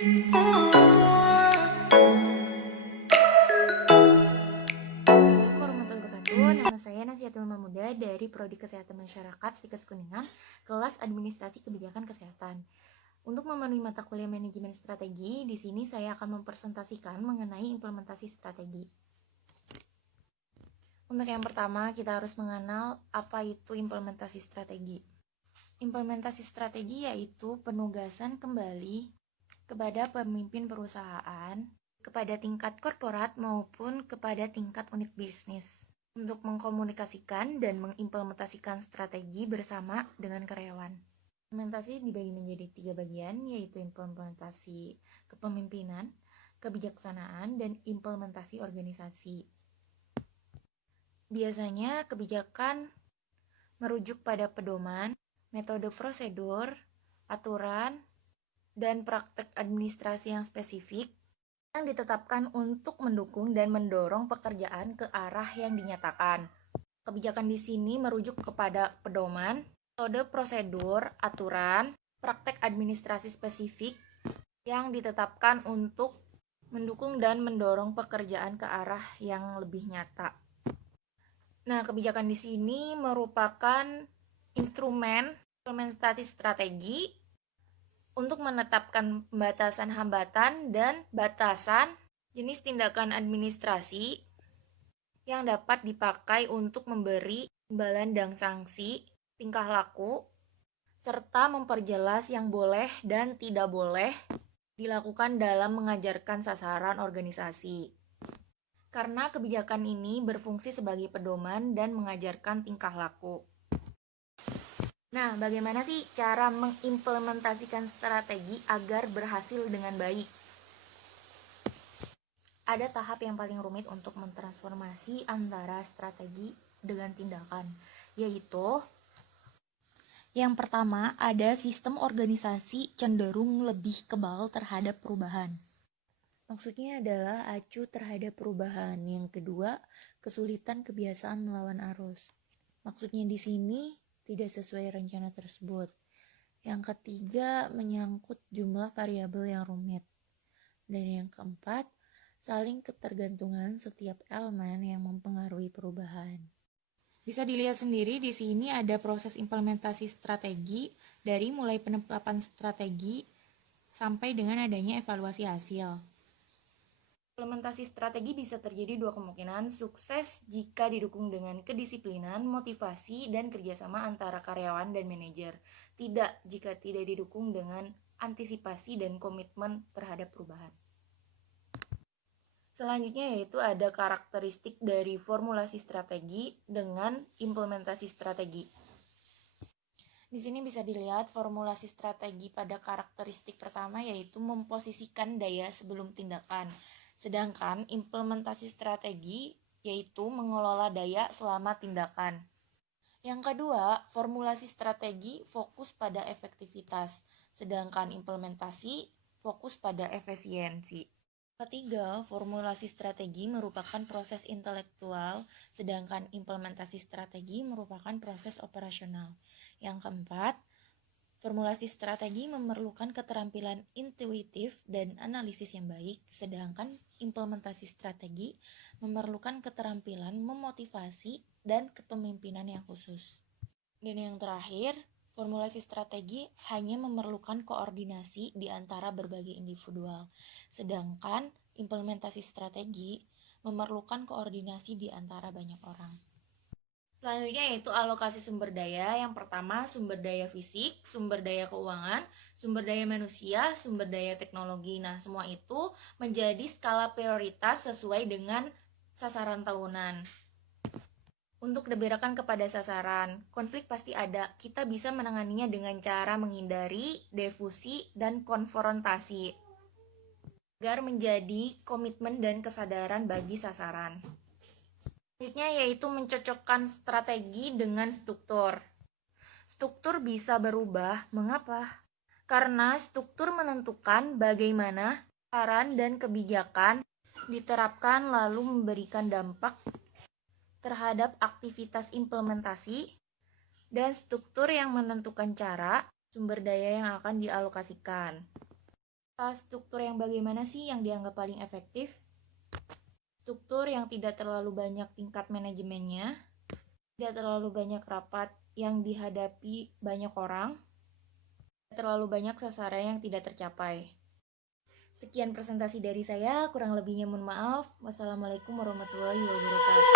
Assalamualaikum warahmatullahi wabarakatuh. Nama saya Nasihatul Mamuda dari Prodi Kesehatan Masyarakat Stikes Kuningan, kelas Administrasi Kebijakan Kesehatan. Untuk memenuhi mata kuliah manajemen strategi, di sini saya akan mempresentasikan mengenai implementasi strategi. Untuk yang pertama, kita harus mengenal apa itu implementasi strategi. Implementasi strategi yaitu penugasan kembali kepada pemimpin perusahaan, kepada tingkat korporat maupun kepada tingkat unit bisnis untuk mengkomunikasikan dan mengimplementasikan strategi bersama dengan karyawan. Implementasi dibagi menjadi 3 bagian, yaitu implementasi kepemimpinan, kebijaksanaan, dan implementasi organisasi. Biasanya kebijakan merujuk pada pedoman, metode prosedur, aturan, dan praktek administrasi yang spesifik yang ditetapkan untuk mendukung dan mendorong pekerjaan ke arah yang dinyatakan. Kebijakan di sini merujuk kepada pedoman, metode prosedur, aturan, praktek administrasi spesifik yang ditetapkan untuk mendukung dan mendorong pekerjaan ke arah yang lebih nyata. Nah, kebijakan di sini merupakan instrumen implementasi strategi untuk menetapkan pembatasan hambatan dan batasan jenis tindakan administrasi yang dapat dipakai untuk memberi imbalan dan sanksi, tingkah laku, serta memperjelas yang boleh dan tidak boleh dilakukan dalam mengajarkan sasaran organisasi. Karena kebijakan ini berfungsi sebagai pedoman dan mengajarkan tingkah laku. Nah, bagaimana sih cara mengimplementasikan strategi agar berhasil dengan baik? Ada tahap yang paling rumit untuk mentransformasi antara strategi dengan tindakan, yaitu yang pertama, ada sistem organisasi cenderung lebih kebal terhadap perubahan. Maksudnya adalah acuh terhadap perubahan. Yang kedua, kesulitan kebiasaan melawan arus. Maksudnya di sini tidak sesuai rencana tersebut. Yang ketiga, menyangkut jumlah variabel yang rumit. Dan yang keempat, saling ketergantungan setiap elemen yang mempengaruhi perubahan. Bisa dilihat sendiri di sini ada proses implementasi strategi dari mulai penetapan strategi sampai dengan adanya evaluasi hasil. Implementasi strategi bisa terjadi dua kemungkinan, sukses jika didukung dengan kedisiplinan, motivasi, dan kerjasama antara karyawan dan manajer. Tidak jika tidak didukung dengan antisipasi dan komitmen terhadap perubahan. Selanjutnya yaitu ada karakteristik dari formulasi strategi dengan implementasi strategi. Di sini bisa dilihat formulasi strategi pada karakteristik pertama yaitu memposisikan daya sebelum tindakan. Sedangkan implementasi strategi yaitu mengelola daya selama tindakan. Yang kedua, formulasi strategi fokus pada efektivitas, sedangkan implementasi fokus pada efisiensi. Ketiga, formulasi strategi merupakan proses intelektual, sedangkan implementasi strategi merupakan proses operasional. Yang keempat, formulasi strategi memerlukan keterampilan intuitif dan analisis yang baik, sedangkan implementasi strategi memerlukan keterampilan memotivasi dan kepemimpinan yang khusus. Dan yang terakhir, formulasi strategi hanya memerlukan koordinasi di antara berbagai individual, sedangkan implementasi strategi memerlukan koordinasi di antara banyak orang. Selanjutnya yaitu alokasi sumber daya. Yang pertama, sumber daya fisik, sumber daya keuangan, sumber daya manusia, sumber daya teknologi. Nah, semua itu menjadi skala prioritas sesuai dengan sasaran tahunan. Untuk dibedakan kepada sasaran, konflik pasti ada. Kita bisa menanganinya dengan cara menghindari defusi dan konfrontasi agar menjadi komitmen dan kesadaran bagi sasaran. Selanjutnya yaitu mencocokkan strategi dengan struktur. Struktur bisa berubah. Mengapa? Karena struktur menentukan bagaimana saran dan kebijakan diterapkan lalu memberikan dampak terhadap aktivitas implementasi, dan struktur yang menentukan cara sumber daya yang akan dialokasikan. Struktur yang bagaimana sih yang dianggap paling efektif? Struktur yang tidak terlalu banyak tingkat manajemennya, tidak terlalu banyak rapat yang dihadapi banyak orang, tidak terlalu banyak sasaran yang tidak tercapai. Sekian presentasi dari saya, kurang lebihnya mohon maaf. Wassalamualaikum warahmatullahi wabarakatuh.